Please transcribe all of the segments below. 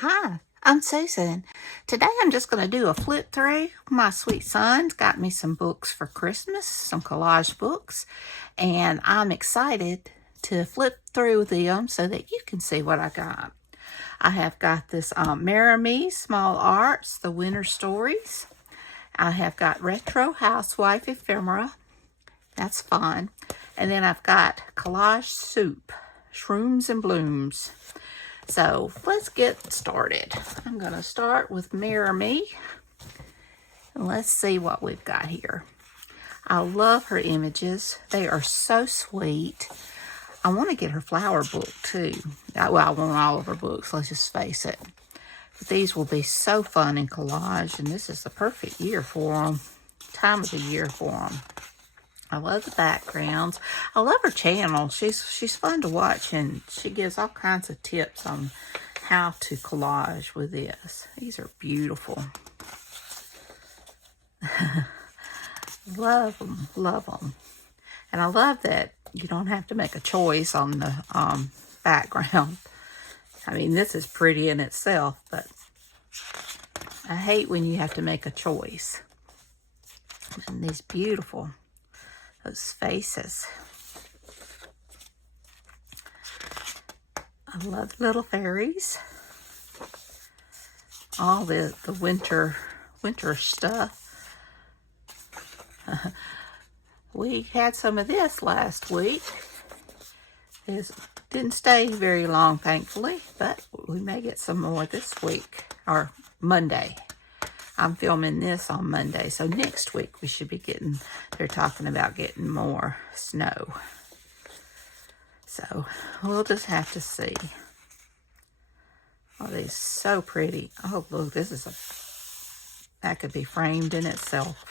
Hi, I'm Susan. Today I'm just going to do a flip through. My sweet son's got me some books for Christmas, some collage books, and I'm excited to flip through them so that you can see what I got. I have got this Maramy Small Arts, The Winter Stories. I have got Retro Housewife Ephemera. That's fun. And then I've got Collage Soup, Shrooms and Blooms. So let's get started. I'm going to start with Mirror Me. And let's see what we've got here. I love her images. They are so sweet. I want to get her flower book too. Well, I want all of her books, let's just face it. But these will be so fun in collage, and this is the perfect year for them. Time of the year for them. I love the backgrounds. I love her channel. She's fun to watch, and she gives all kinds of tips on how to collage with this. These are beautiful. Love them, love them. And I love that you don't have to make a choice on the background. I mean, this is pretty in itself, but I hate when you have to make a choice. And these beautiful, those faces. I love little fairies. All the winter stuff. We had some of this last week. It didn't stay very long, thankfully, but we may get some more this week, or Monday. I'm filming this on Monday, so next week we should be getting, they're talking about getting more snow. So we'll just have to see. Oh, these so pretty. Oh, look, this is that could be framed in itself.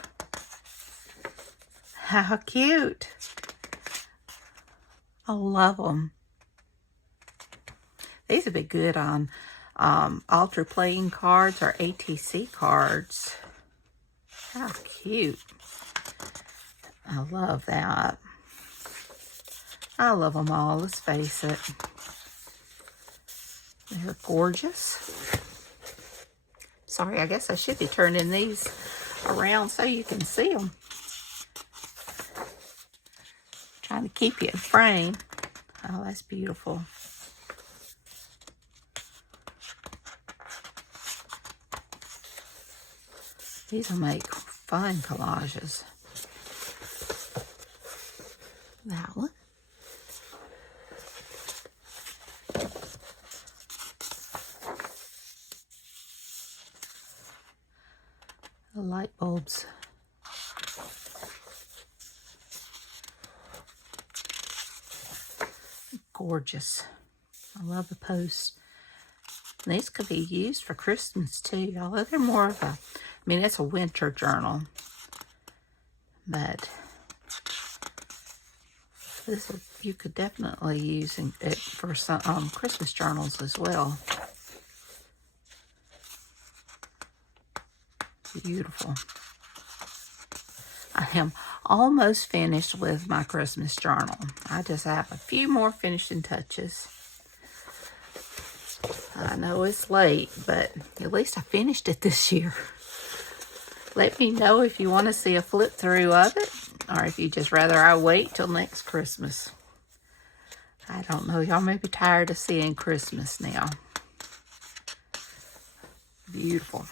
How cute. I love them. These would be good on altar playing cards or ATC cards. How cute. I love that. I love them all, let's face it. They're gorgeous. Sorry, I guess I should be turning these around so you can see them. Trying to keep you in frame. Oh, that's beautiful. These will make fun collages. That one. The light bulbs. Gorgeous. I love the posts. These could be used for Christmas too. Although they're more of a, I mean, it's a winter journal, but this is, you could definitely use it for some Christmas journals as well. Beautiful. I am almost finished with my Christmas journal. I just have a few more finishing touches. I know it's late, but at least I finished it this year. Let me know if you want to see a flip through of it, or if you just rather I wait till next Christmas. I don't know. Y'all may be tired of seeing Christmas now. Beautiful.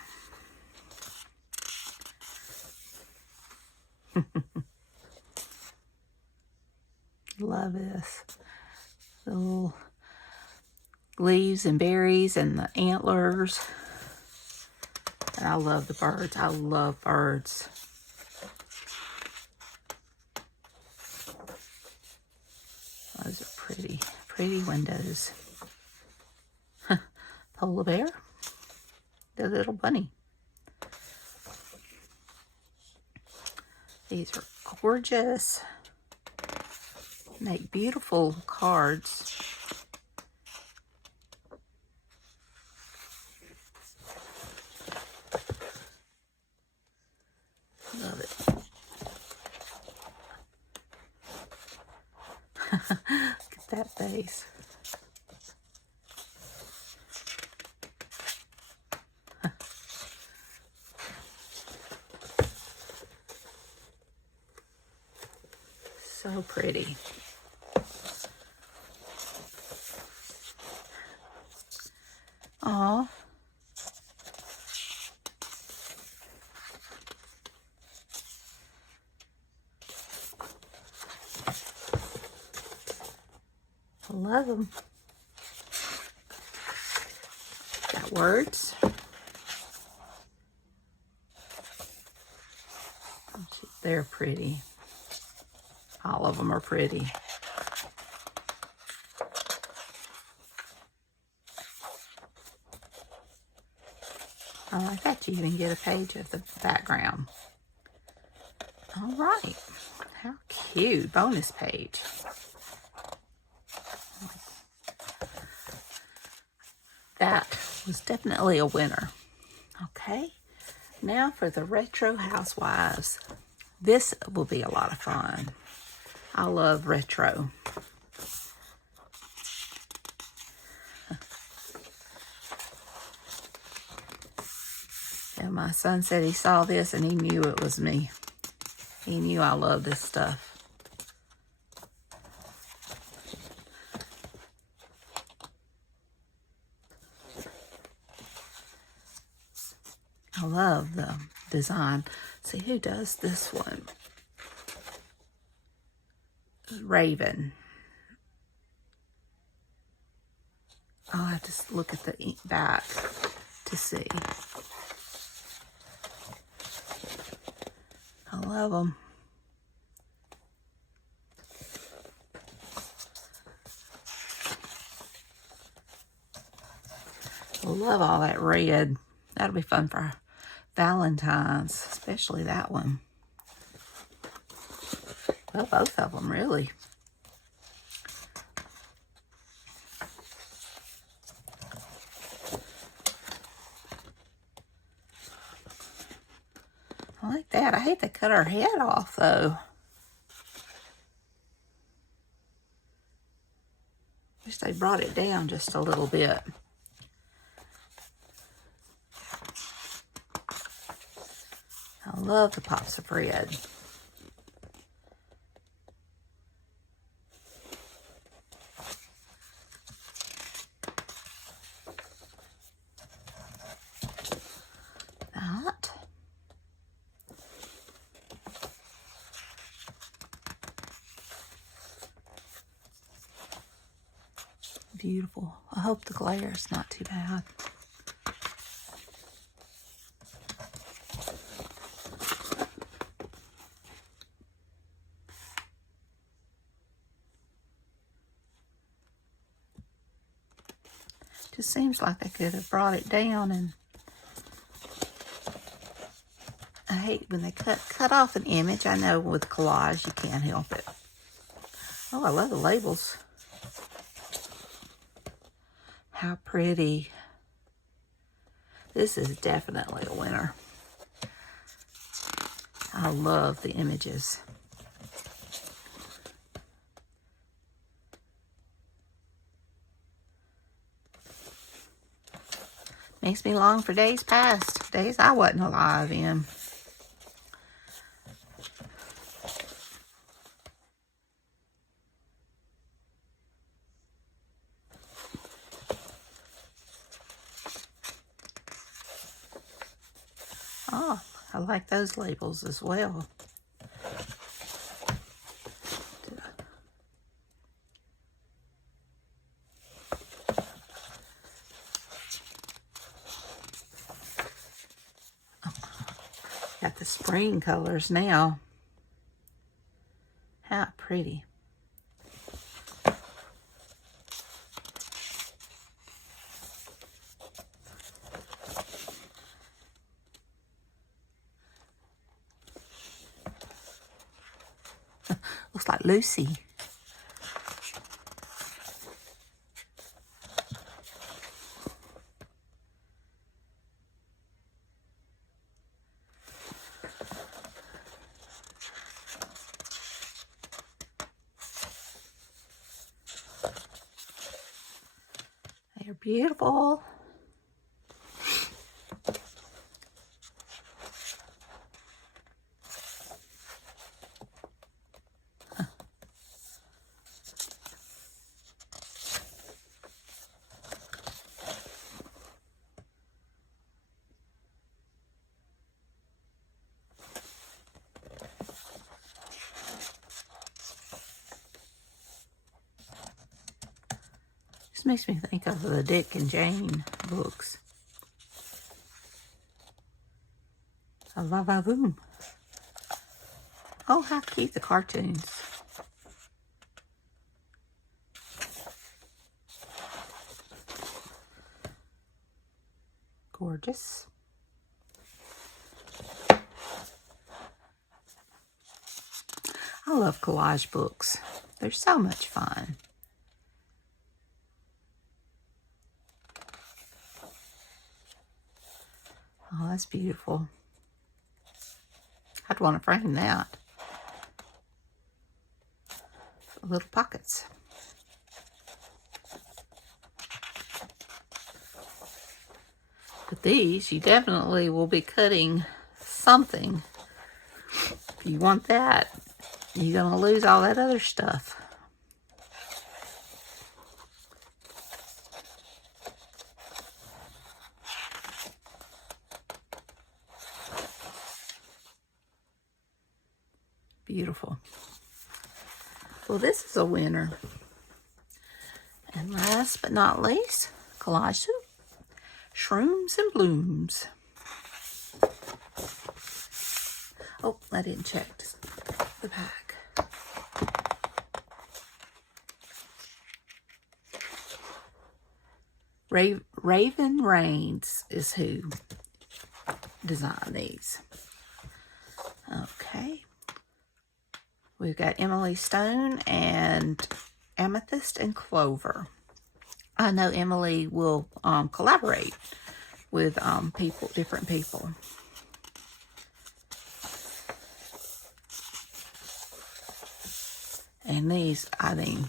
Love this. The little leaves and berries and the antlers. And I love the birds. I love birds. Those are pretty, pretty windows. Polar bear. The little bunny. These are gorgeous. Make beautiful cards. Love it. Look at that face. So pretty. Aw. I love them. Got words. They're pretty. All of them are pretty. I like that you even get a page of the background. All right. How cute. Bonus page. That was definitely a winner. Okay. Now for the Retro Housewives. This will be a lot of fun. I love retro. And my son said he saw this and he knew it was me. He knew I love this stuff. I love the design. See who does this one? Raven. I'll have to look at the ink back to see. I love them. I love all that red. That'll be fun for Valentine's, especially that one. Well, both of them, really. I like that. I hate they cut her head off, though. Wish they brought it down just a little bit. I love the pops of red. That. Beautiful. I hope the glare is not too bad. Just seems like they could have brought it down, and I hate when they cut off an image. I know with collage you can't help it. Oh, I love the labels. How pretty. This is definitely a winner. I love the images. Makes me long for days past, days I wasn't alive in. Oh, I like those labels as well. Got the spring colors now. How pretty. Looks like Lucy. They're beautiful. This makes me think of the Dick and Jane books. Va-va-voom. Oh, how cute the cartoons. Gorgeous. I love collage books. They're so much fun. Oh, that's beautiful. I'd want to frame that. Little pockets. But these, you definitely will be cutting something. If you want that, you're going to lose all that other stuff. Beautiful. Well, this is a winner. And last but not least, Collage Soup. Shrooms and Blooms. Oh, I didn't check the pack. Raven Rains is who designed these. Okay. We've got Emily Stone and Amethyst and Clover. I know Emily will collaborate with different people. And these, I mean,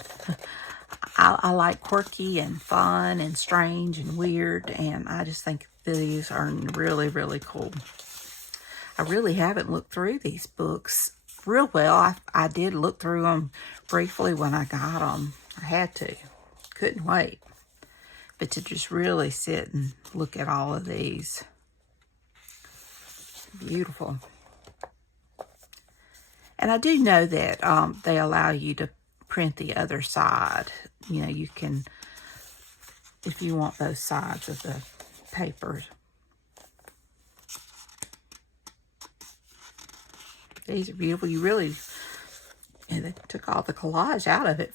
I like quirky and fun and strange and weird, and I just think these are really, really cool. I really haven't looked through these books real well. I did look through them briefly when I got them. I had to. Couldn't wait. But to just really sit and look at all of these. Beautiful. And I do know that they allow you to print the other side. You know, you can, if you want both sides of the paper. These are beautiful. You really, they took all the collage out of it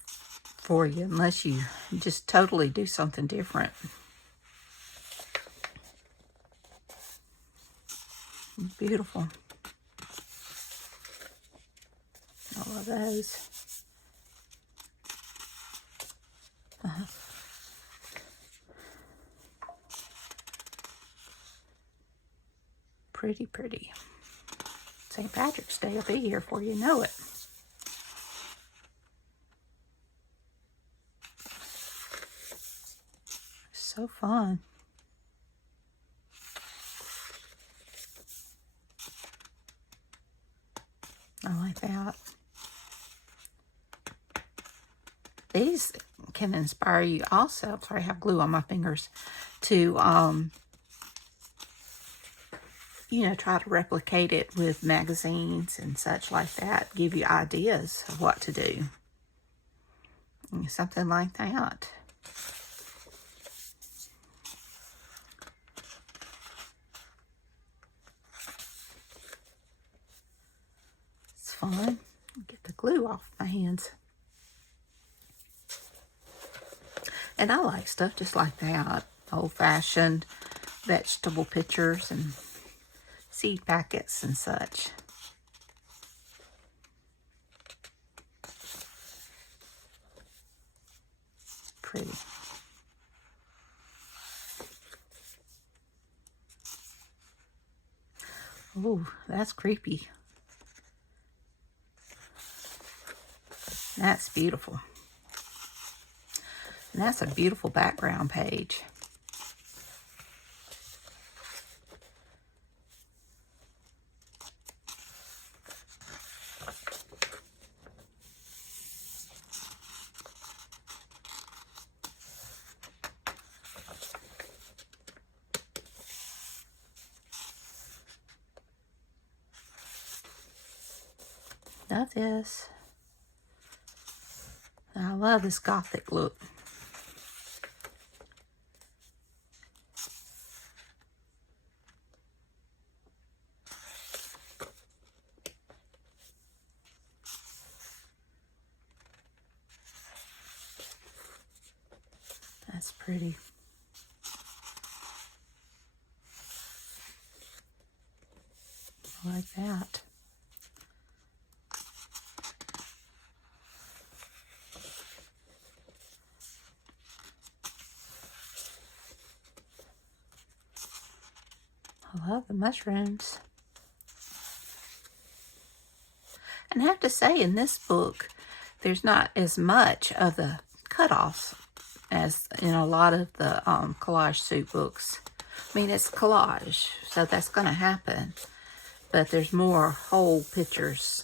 for you, unless you just totally do something different. Beautiful. I love those. Pretty, pretty. St. Patrick's Day will be here before you know it. So fun. I like that. These can inspire you also. Sorry, I have glue on my fingers. To, you know, try to replicate it with magazines and such like that. Give you ideas of what to do. Something like that. It's fun. Get the glue off my hands. And I like stuff just like that. Old-fashioned vegetable pictures and seed packets and such. Pretty. Oh, that's creepy. That's beautiful. And that's a beautiful background page. Love this. I love this gothic look. That's pretty. I like that. I love the mushrooms. And I have to say, in this book, there's not as much of the cutoffs as in a lot of the collage suit books. I mean, it's collage, so that's going to happen. But there's more whole pictures,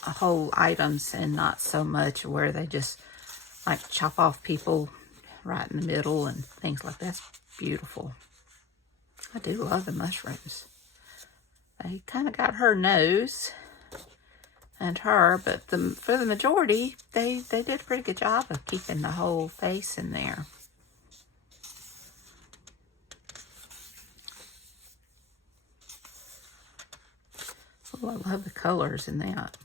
whole items, and not so much where they just like chop off people right in the middle and things like that. That's beautiful. I do love the mushrooms. They kind of got her nose and her, but for the majority, they did a pretty good job of keeping the whole face in there. Oh, I love the colors in that.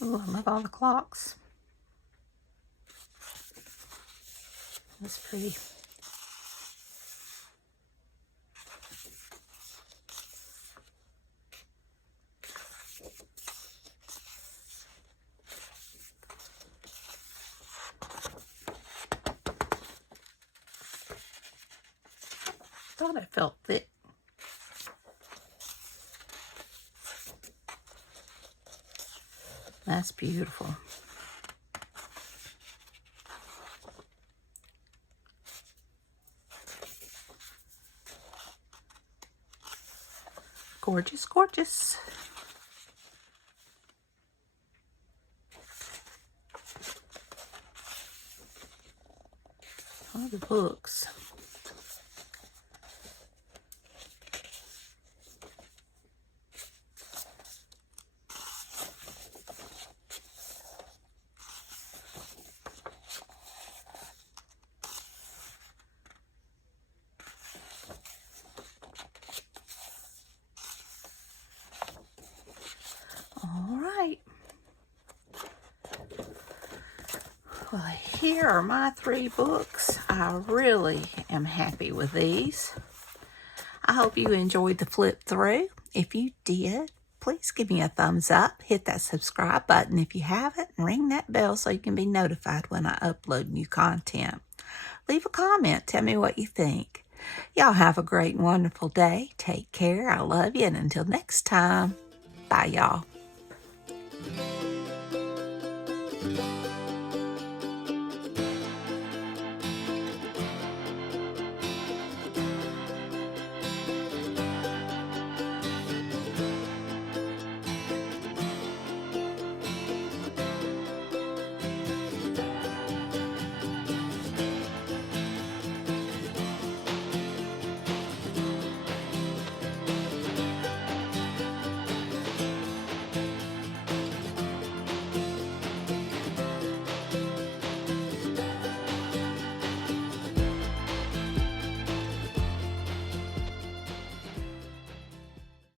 Oh, I love all the clocks. That's pretty. Thought it felt thick. That's beautiful. Gorgeous, gorgeous. All the books. All right. Well, here are my 3 books. I really am happy with these. I hope you enjoyed the flip through. If you did, please give me a thumbs up. Hit that subscribe button if you haven't, and ring that bell so you can be notified when I upload new content. Leave a comment. Tell me what you think. Y'all have a great and wonderful day. Take care. I love you. And until next time, bye, y'all.